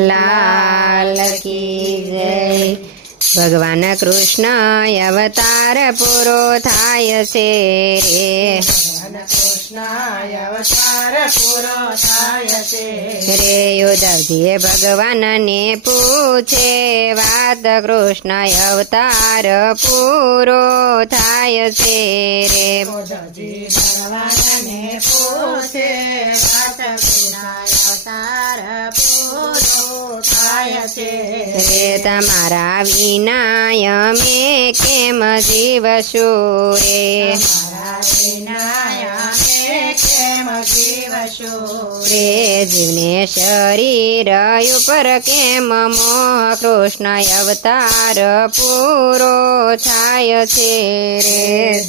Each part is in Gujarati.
લાલ કી જય ભગવાન કૃષ્ણ અવતાર પૂરો થાય છે રે ભગવાન કૃષ્ણ અવતાર પૂરો થાય છે રે ઉદ્ધવજીએ ભગવાનને પૂછે વાત કૃષ્ણ અવતાર પૂરો થાય છે રે ભગવાનને પૂછે વાત કૃષ્ણ અવતાર પૂરો છે. તમારા વિનાય અમે કેમ જીવશું રે? વિનાય રે જીવને શરીર ઉપર કેમ મોહ કૃષ્ણ અવતાર પૂરો થાય છે? રે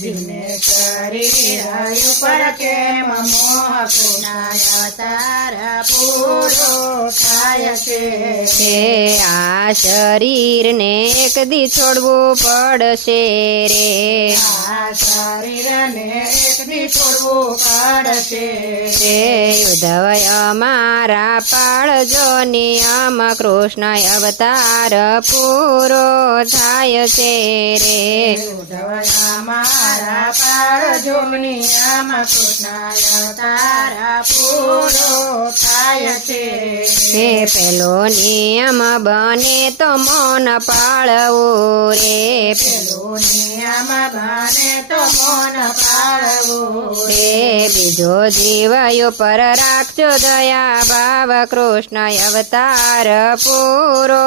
છે? આ શરીરને એક દી છોડવું પડશે. રે આ શરીરને એક દી છોડવું પડશે. રે ઉદ્ધવય મારા પાળજો નિયમ કૃષ્ણ અવતાર પૂરો થાય છે રે. ઉદ્ધવય મારા પાળજો નિયમ કૃષ્ણ અવતાર પૂરો થાય છે હે પેલો નિયમ બને તો મન પાળવું રે. પેલો નિયમ બને તો મન પાળવું રે બીજો જીવ પર રાખજો દયા ભાવ કૃષ્ણ અવતાર પૂરો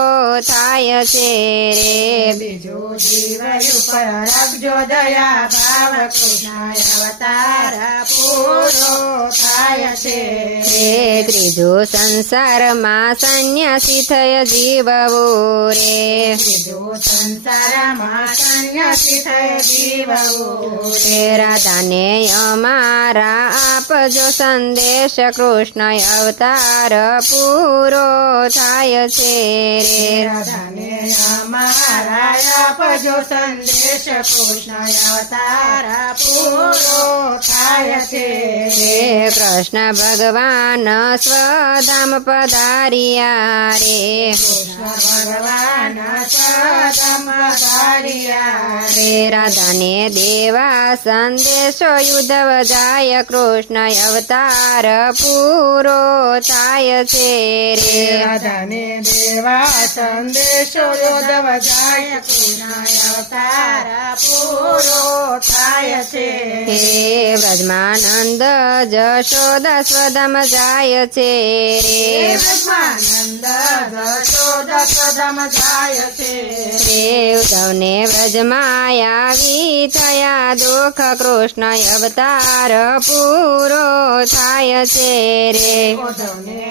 થાય છે રે બીજો જીવ પર રાખજો દયા ભાવ કૃષ્ણ અવતાર પૂરો થાય છે રે ત્રીજો સંસારમાં સંન્યાસી થય જીવવો રે. જો સંસારમાં સંન્યાસી થઈ જીવવો રે. રાધાને અમારા આપજો સંદેશ કૃષ્ણ અવતાર પૂરો થાય છે રે. રાધાને અમારા આપજો સંદેશ કૃષ્ણ અવતાર પૂરો થાય છે હે કૃષ્ણ ભગવાન સ્વધામ પધાર્યા રે કૃષ્ણ ભગવાન રે રાધાને દેવા સંદેશો યુદ્ધ જાય કૃષ્ણ અવતાર પૂરો થાય છે રે રાધાને દેવા સંદેશો યુદ્ધવ જાય કૃષ્ણ અવતાર પૂરો થાય છે હે વ્રજમાનંદ જશોદા સ્વધામ જાય છે રે જશોદ સ્વદમ જાય છે રે ઉદ્ધવને વ્રજમાં આવી થયા. દુઃખ કૃષ્ણ અવતાર પૂરો થાય છે રે.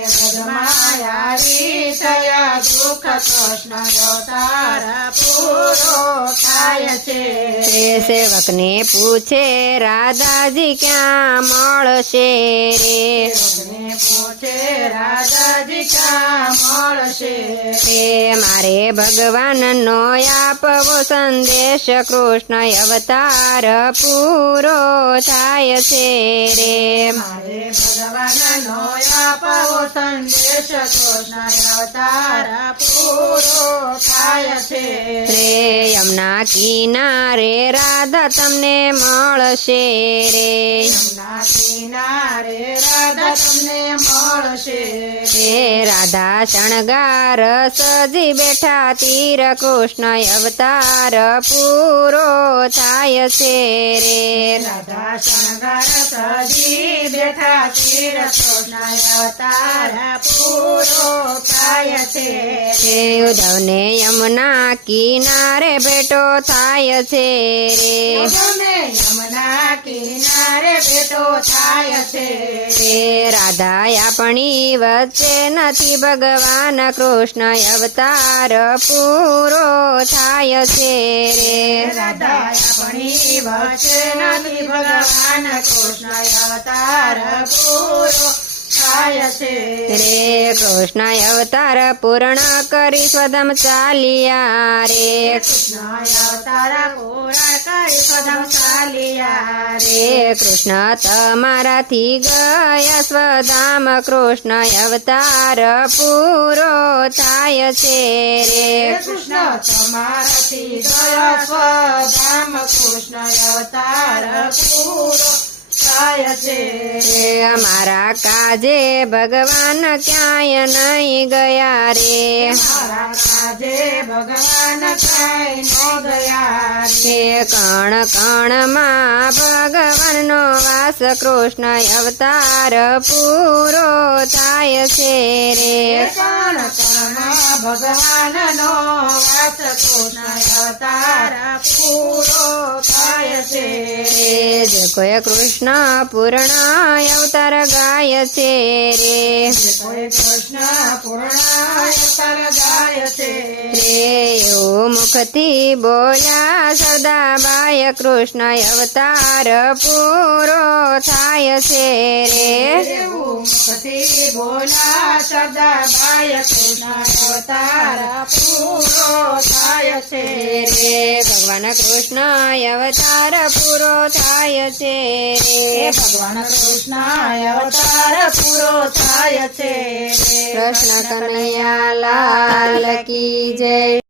રજમાયાવી થયા. દુઃખ કૃષ્ણ અવતાર થાય છે. રે સેવકને પૂછે રાધાજી ક્યાં મળશે? રે પૂછે રાધાજી ક્યાં મળશે? તે મારે ભગવાનનો આપવો સંદેશ કૃષ્ણ અવતાર પૂરો થાય છે. રે મારે ભગવાનનો આપવો સંદેશ કૃષ્ણ અવતાર પૂરો થાય છે. રે યમુના કિનારે રાધા તમને મળશે રે. યમના કિનારે રાધા તમને મળશે. રાધા શણગાર સજી બેઠા તીર કૃષ્ણ અવતાર પૂરો થાય છે રે. રાધા શણગાર સજી બેઠા તીર કૃષ્ણ અવતાર પૂરો થાય છે ઉદ્ધવને યમુના કિનારે ભેટો થાય છે રે. યમુના કિનારે ભેટો થાય છે રાધા આપણી વચ્ચે નથી ભગવાન કૃષ્ણ અવતાર પૂરો થાય છે રે. ભગવાન કૃષ્ણ અવતાર પૂરો રે. કૃષ્ણ અવતાર પૂર્ણ કરી સ્વદમ ચાલિયા રે. રે કૃષ્ણ તમારાથી ગયા સ્વધામ કૃષ્ણ અવતાર પૂરો થાય છે રે. કૃષ્ણ તમારાથી ગયા સ્વધામ કૃષ્ણ અવતાર પૂરો થાય છે. રે અમારા કાજે ભગવાન ક્યાંય નહીં ગયા રે. મારા કાજે ભગવાન ક્યાંય ન ગયા રે. કણ કણમાં ભગવાનનો વાસ કૃષ્ણ અવતાર પૂરો થાય છે રે. કણ કણમાં ભગવાનનો વાસ કૃષ્ણ અવતાર પૂરો થાય છે રે. જે કોઈ કૃષ્ણ પૂર્ણ અવતાર ગાય છે રે રે એવું મુખથી બોલ્યા સદાબાય કૃષ્ણ અવતાર પૂરો થાય છે રે મુખથી બોલા સદાબાઈ કૃષ્ણ અવતાર પૂરો થાય છે રે ભગવાન કૃષ્ણ અવતાર પૂરો થાય છે રે ભગવાન કૃષ્ણ અવતાર પૂરો થાય છે. કૃષ્ણ કનૈયા લાલ કી જય.